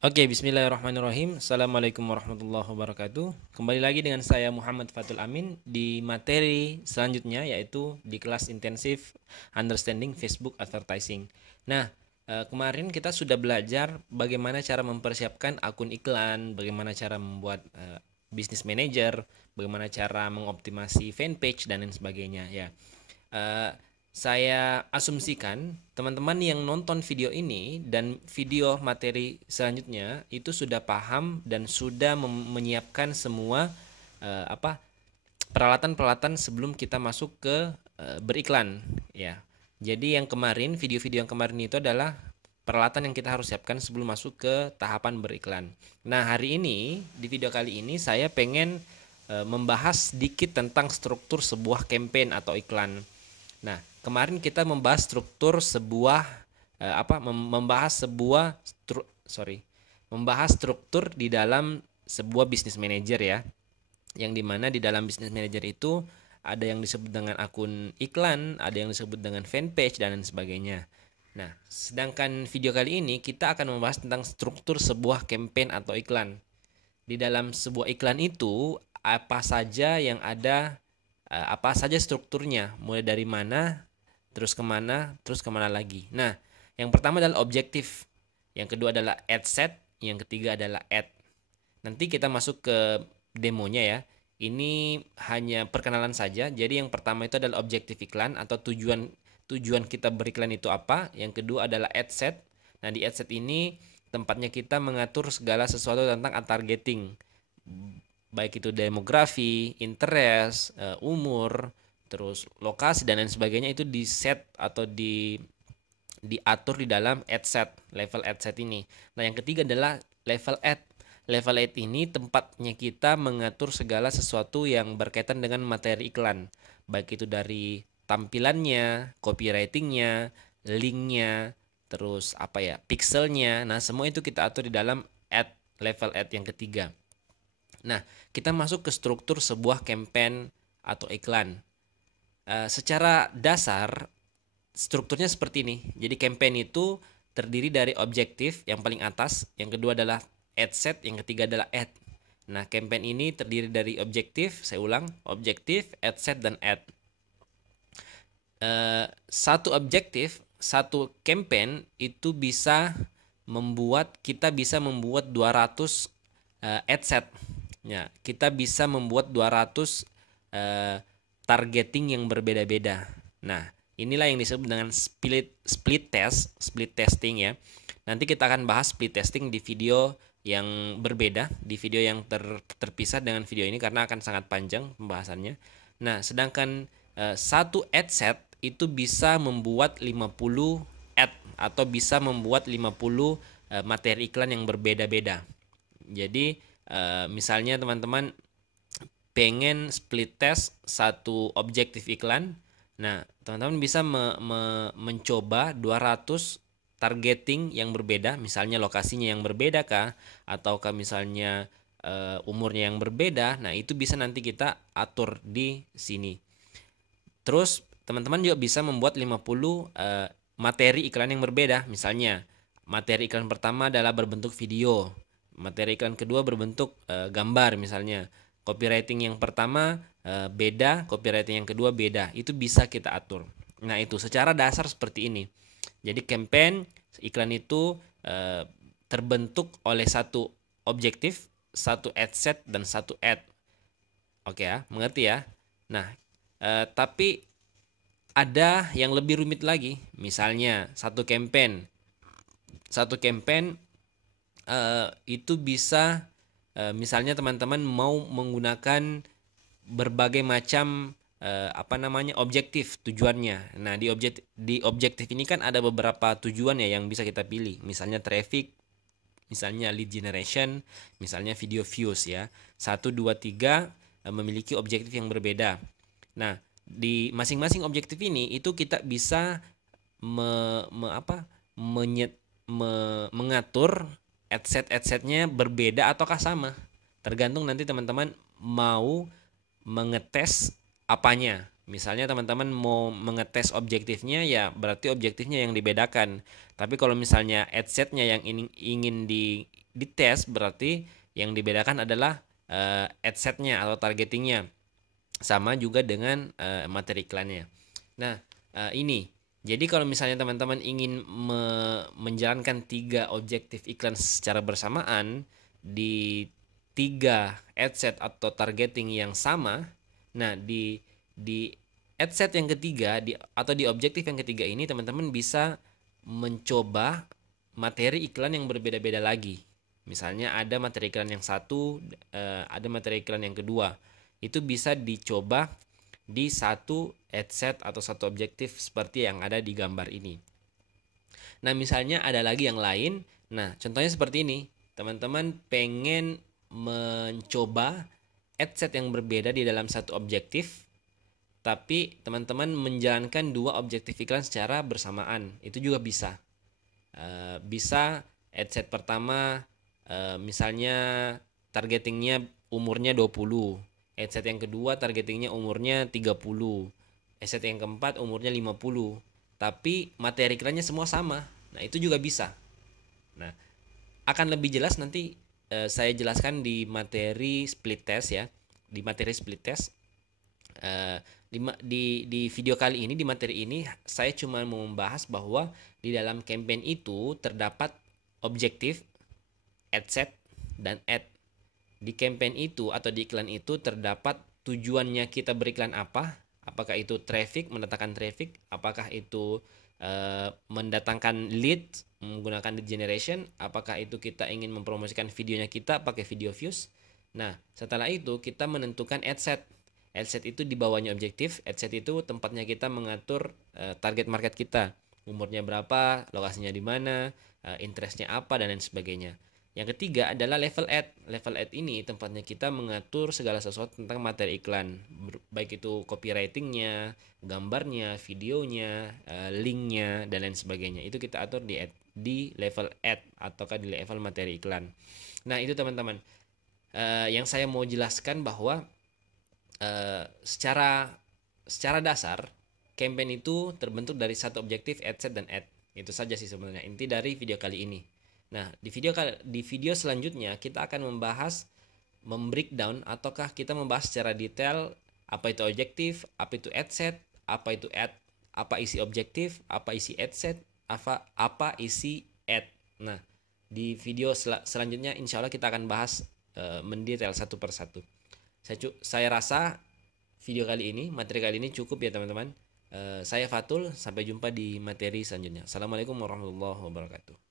Oke, bismillahirrahmanirrahim. Assalamualaikum warahmatullahi wabarakatuh. Kembali lagi dengan saya Muhammad Fatul Amin di materi selanjutnya yaitu di kelas intensif Understanding Facebook Advertising. Nah, kemarin kita sudah belajar bagaimana cara mempersiapkan akun iklan, bagaimana cara membuat business manager, bagaimana cara mengoptimasi fanpage dan lain sebagainya ya. Eh, saya asumsikan teman-teman yang nonton video ini dan video materi selanjutnya itu sudah paham dan sudah menyiapkan semua apa peralatan-peralatan sebelum kita masuk ke beriklan ya. Jadi yang kemarin video-video yang kemarin itu adalah peralatan yang kita harus siapkan sebelum masuk ke tahapan beriklan. Nah, hari ini di video kali ini saya pengen membahas sedikit tentang struktur sebuah campaign atau iklan. Nah, kemarin kita membahas struktur sebuah membahas sebuah membahas struktur di dalam sebuah business manager ya. Yang dimana di dalam business manager itu ada yang disebut dengan akun iklan, ada yang disebut dengan fanpage dan lain sebagainya. Nah, sedangkan video kali ini kita akan membahas tentang struktur sebuah campaign atau iklan. Di dalam sebuah iklan itu apa saja yang ada, apa saja strukturnya, mulai dari mana, terus kemana lagi. Nah, yang pertama adalah objektif, yang kedua adalah ad set, yang ketiga adalah ad. Nanti kita masuk ke demonya ya. Ini hanya perkenalan saja. Jadi yang pertama itu adalah objektif iklan atau tujuan tujuan kita beriklan itu apa. Yang kedua adalah ad set. Nah, di ad set ini tempatnya kita mengatur segala sesuatu tentang targeting, baik itu demografi, interest, umur, terus lokasi dan lain sebagainya itu di set atau diatur di dalam ad set, level ad set ini. Nah, yang ketiga adalah level ad. Level ad ini tempatnya kita mengatur segala sesuatu yang berkaitan dengan materi iklan, baik itu dari tampilannya, copywritingnya, linknya, terus apa ya, pixelnya. Nah, semua itu kita atur di dalam ad, level ad yang ketiga. Nah, kita masuk ke struktur sebuah campaign atau iklan. Secara dasar strukturnya seperti ini. Jadi campaign itu terdiri dari objektif yang paling atas, yang kedua adalah ad set, yang ketiga adalah ad. Nah, campaign ini terdiri dari objektif, saya ulang, objektif, ad set dan ad. Satu objektif, satu campaign itu kita bisa membuat 200 ad set. Ya, kita bisa membuat 200 targeting yang berbeda-beda. Nah, inilah yang disebut dengan split testing ya. Nanti kita akan bahas split testing di video yang berbeda, di video yang terpisah dengan video ini karena akan sangat panjang pembahasannya. Nah, sedangkan satu ad set itu bisa membuat 50 ad atau bisa membuat 50 materi iklan yang berbeda-beda. Jadi misalnya teman-teman pengen split test satu objektif iklan. Nah, teman-teman bisa mencoba 200 targeting yang berbeda, misalnya lokasinya yang berbeda kah, ataukah misalnya umurnya yang berbeda. Nah, itu bisa nanti kita atur di sini. Terus teman-teman juga bisa membuat 50 materi iklan yang berbeda. Misalnya, materi iklan pertama adalah berbentuk video. Materi iklan kedua berbentuk gambar misalnya. Copywriting yang pertama beda, copywriting yang kedua beda. Itu bisa kita atur. Nah, itu secara dasar seperti ini. Jadi campaign iklan itu terbentuk oleh satu objektif, satu ad set dan satu ad. Oke ya, mengerti ya? Nah, tapi ada yang lebih rumit lagi. Misalnya satu campaign itu bisa misalnya teman-teman mau menggunakan berbagai macam objektif tujuannya. Nah, di objektif ini kan ada beberapa tujuan ya yang bisa kita pilih. Misalnya traffic, misalnya lead generation, misalnya video views ya. 1, 2, 3 memiliki objektif yang berbeda. Nah, di masing-masing objektif ini itu kita bisa mengatur ad setnya berbeda ataukah sama. Tergantung nanti teman-teman mau mengetes apanya. Misalnya teman-teman mau mengetes objektifnya ya berarti objektifnya yang dibedakan. Tapi kalau misalnya ad setnya yang ingin dites berarti yang dibedakan adalah ad setnya atau targetingnya, sama juga dengan materi iklannya. Nah, ini jadi kalau misalnya teman-teman ingin menjalankan 3 objektif iklan secara bersamaan di 3 ad set atau targeting yang sama, nah di ad set yang ketiga atau di objektif yang ketiga ini teman-teman bisa mencoba materi iklan yang berbeda-beda lagi. Misalnya ada materi iklan yang satu, ada materi iklan yang kedua. Itu bisa dicoba di satu ad set atau satu objektif seperti yang ada di gambar ini. Nah, misalnya ada lagi yang lain. Nah, contohnya seperti ini. Teman-teman pengen mencoba ad set yang berbeda di dalam satu objektif, tapi teman-teman menjalankan 2 objektif iklan secara bersamaan. Itu juga bisa. Bisa ad set pertama misalnya targetingnya umurnya 20. Ad set yang kedua targetingnya umurnya 30. Ad set yang keempat umurnya 50. Tapi materi iklannya semua sama. Nah, itu juga bisa. Nah, akan lebih jelas nanti saya jelaskan di materi split test ya. Di materi split test di video kali ini, di materi ini saya cuma mau membahas bahwa di dalam campaign itu terdapat objektif, ad set, dan ad. Di campaign itu atau di iklan itu terdapat tujuannya kita beriklan apa, apakah itu traffic, mendatangkan traffic, apakah itu mendatangkan lead menggunakan lead generation, apakah itu kita ingin mempromosikan videonya kita pakai video views. Nah, setelah itu kita menentukan ad set. Ad set itu di bawahnya objektif. Ad set itu tempatnya kita mengatur target market kita, umurnya berapa, lokasinya di mana, interestnya apa, dan lain sebagainya. Yang ketiga adalah level ad. Level ad ini tempatnya kita mengatur segala sesuatu tentang materi iklan, baik itu copywritingnya, gambarnya, videonya, linknya, dan lain sebagainya. Itu kita atur di level ad ataukah di level materi iklan. Nah, itu teman-teman. Yang saya mau jelaskan bahwa secara dasar campaign itu terbentuk dari satu objektif, ad set, dan ad. Itu saja sih sebenarnya inti dari video kali ini. Nah, di video selanjutnya kita akan membreakdown ataukah kita membahas secara detail apa itu objektif, apa itu ad set, apa itu ad, apa isi objektif, apa isi ad set, apa isi ad. Nah, di video selanjutnya insya Allah kita akan bahas mendetail satu persatu. Saya rasa video kali ini, materi kali ini cukup ya teman-teman. Saya Fatul, sampai jumpa di materi selanjutnya. Assalamualaikum warahmatullahi wabarakatuh.